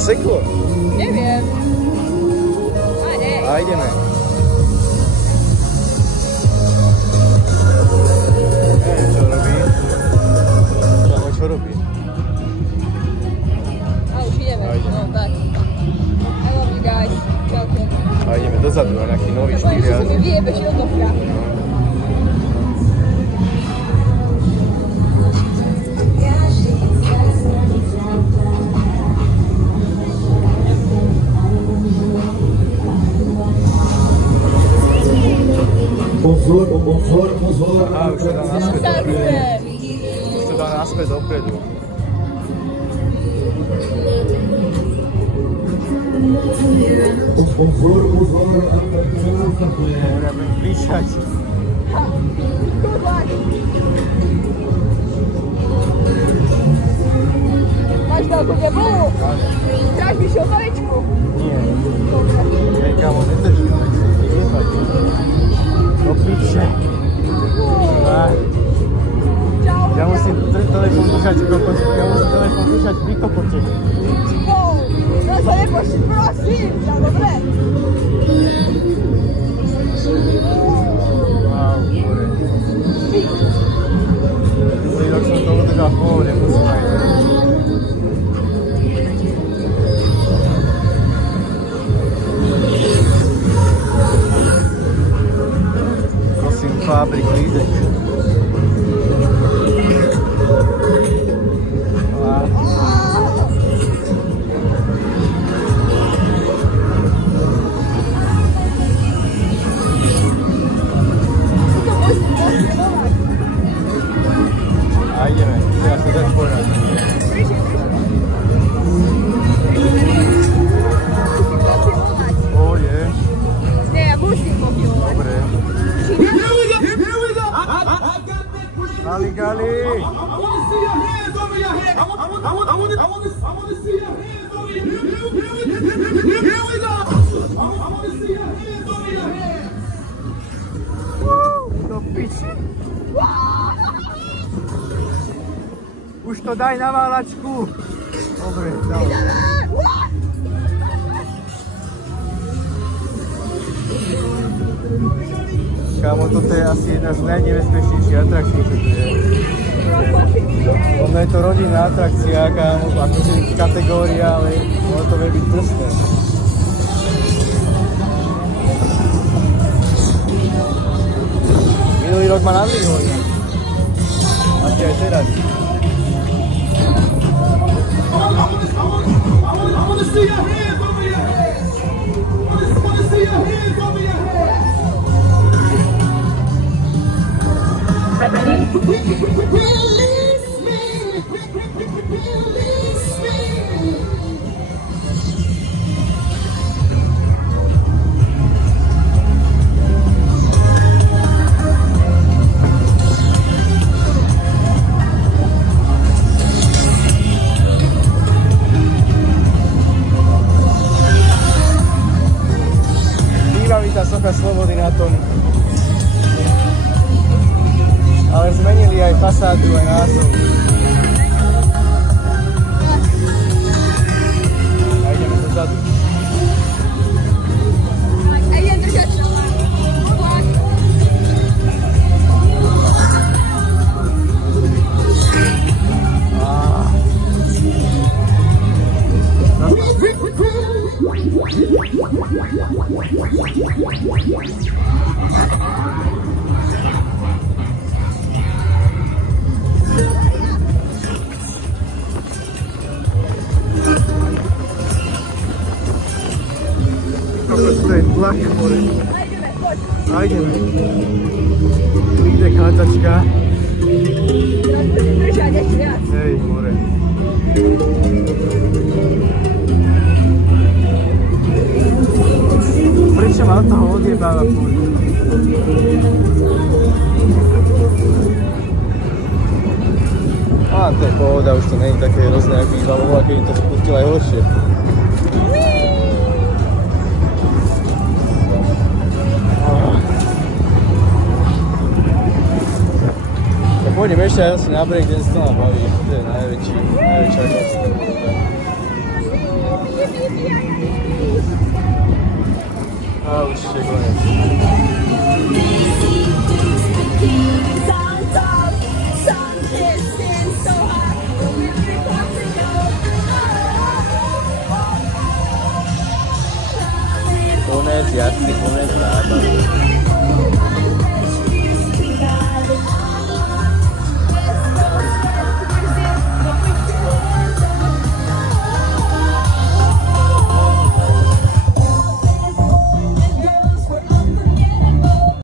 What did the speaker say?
Zaseklo? Neviem. A ideme. Neviem, čo robí. Čo robí? A už ideme. No tak. I love you guys. Čaute. A ideme dozadu, a nejaký nový Bojím, že štýl. si mi vyjebeš otovka. Bonjour. Aha, už to dá naspäť dopredu. Už to dá naspäť dopredu. Bonjour. Ja budem píšať. Good luck. Máš veľkú gebolu? Dáš mi šotovečku? Nie. Hej, kámo, nedrží. Do piče. Ja musím telefón držať pri kopote. Wow, no sa nepošli, prosím ťa, dobre? Wow, dobre. Minulý rok som to udržal v pohode, musím aj. Prosím, Fabrik lídek. A ideme, ja sa dať povedať. Pohode. Nie, ja musím popilovať. Dobre. Here we go. Gali, gali. I want to see your hands over your head. I want to see your hands over your head. Here we go. I want to see your hands over your head. Do piči. Už to daj na válačku. Dobre, dávaj. Kámo, toto je asi jedna z najnebezpečnejších atrakcií, čo tu je. Ono je to rodinná atrakcia, kámo, akože kategória, ale ono to vie byť drsné. Minulý rok ma nadvihol. Asi aj teraz. I want to see your hands over your head. I want to see your hands over your head. Release me. Release me. Tá socha slobody na tom. Ale zmenili aj fasádu, aj názov. A ideme dozadu. A idem držať čela. To je tlak, more. A ideme, poď. A ideme. Lídek, hádzačka. Teraz budem držať ešte viac. Hej, more. Prečo ma od toho odjebáva furt? Á, to je pohoda, už to nie je také hrozné, ak bývalo, keď im to spustil aj horšie. Pôjdem ešte asi na break, kde sa to ma baví. To je najväčšia kacka. A už je konec. Konec, jasný, konec zábav.